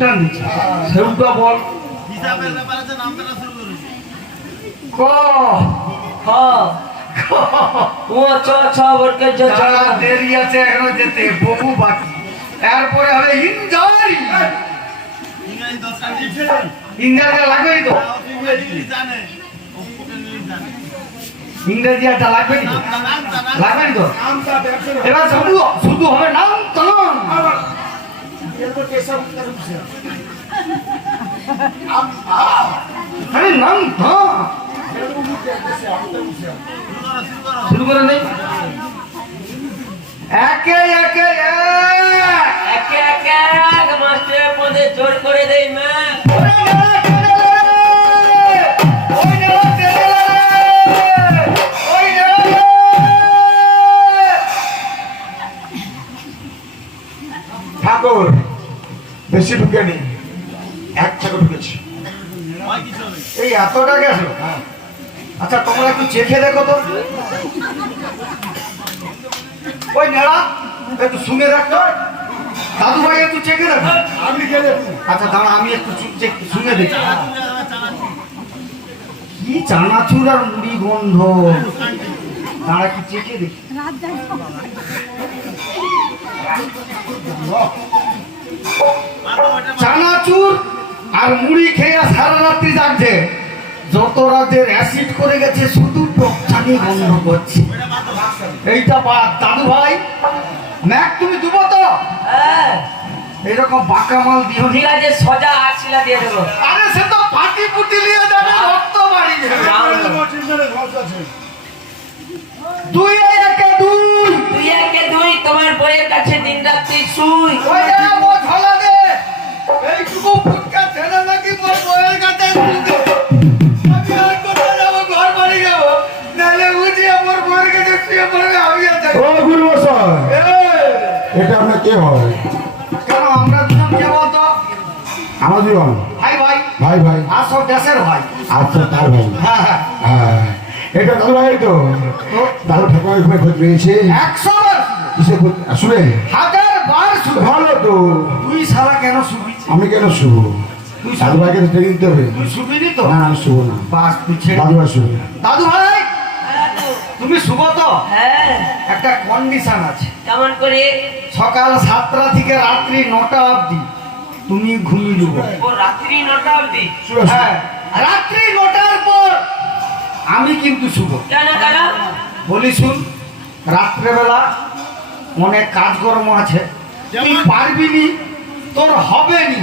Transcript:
টান দিচ্ছে সেটা বল হিসাবের ব্যাপারে যে নামটা শুরু করেছি ক হ ও চ ছ বর্গের জ ছ যারা দেরি আছে এখনো যেতে বহু বাকি এরপরে হবে ইঞ্জারি ইংরেজি 10 টা লিখেছেন ইঞ্জারিটা লাগবেই তো ইংরেজি জানে ও স্পোকেন ইংলিশ জানে ইংরেজি একটা লাগবেই তো নামটা লাগবেই তো নামটা ব্যবসা এবার শুধু শুধু হবে নাম তলন এরপর কেসব করছে আরে নাম হ্যাঁ শুরু করে নেই একে একে একে একে এক মাস্টারের পদে জোর করে দেই মা ঠাকুর বেশি ঢুকেনি এক টাকা ঢুকেছি হয় কিছু হবে এই এতটা গেছো আচ্ছা তোমরা একটু চেখে দেখো তো ওই নেড়া একটু শুনে দেখো দাদু ভাই একটু চেখে দেখো আপনি গেলে আচ্ছা দাঁড়া আমি একটু শুনে দেখি কি চানাচুর আর মুড়ি গন্ধ দাঁড়া কি চেখে দেখি চানাচুর আর মুড়ি খেয়ে সারা রাত্রি জাগছে যত রাতের অ্যাসিড করে গেছে শুধু টকচানি গন্ধ করছে এইটা বাদ দাদু ভাই ম্যাক তুমি দুবো তো হ্যাঁ এরকম বাঁকা মাল দিও নি। ঠিক আছে সোজা আটশিলা দিয়ে দেবো আরে সে তো পাটি পুটি নিয়ে যাবে রক্ত বাড়ি যাবে দুই একে দুই তুই একে দুই তোমার বইয়ের কাছে দিন রাত্রি শুই ওই যে ও ঝোলা দে এইটুকু ফুটকা ছেলে নাকি মোর বইয়ের কাছে শুতে আমি আর কোথায় যাবো ঘর বাড়ি যাবো নাহলে বুঝিয়ে মোর বইয়ের কাছে শুয়ে পড়বে আমি আর যাই ও গুরু মশাই এটা আপনার কে হয় কেন আমরা দুজন কে বলতো আমার জীবন ভাই ভাই ভাই ভাই আর সব দেশের ভাই আচ্ছা তার ভাই হ্যাঁ হ্যাঁ হ্যাঁ এটা দাদু ভাই তো দাদু ঠাকুরের ঘুমে খোঁজ পেয়েছে 100 বার কিসে খোঁজ শুনে 1000 বার শুধু ভালো তো তুই সারা কেন শুবি আমি কেন শুভ তুই দাদু ভাইকে তো ট্রেনিং দিতে হবে তুই শুবিনি তো না আমি শুভ না বাস তুই ছেড়ে দাদু ভাই শুভ দাদু ভাই তুমি শুভ তো হ্যাঁ একটা কন্ডিশন আছে কেমন করে সকাল 7টা থেকে রাত্রি 9টা অবধি তুমি ঘুমিয়ে নেবে ও রাত্রি 9টা অবধি হ্যাঁ রাত্রি 9টার পর আমি কিন্তু শুভ কেন কেন বলি শুন রাত্রেবেলা অনেক কাজকর্ম আছে তুই পারবি নি তোর হবে নি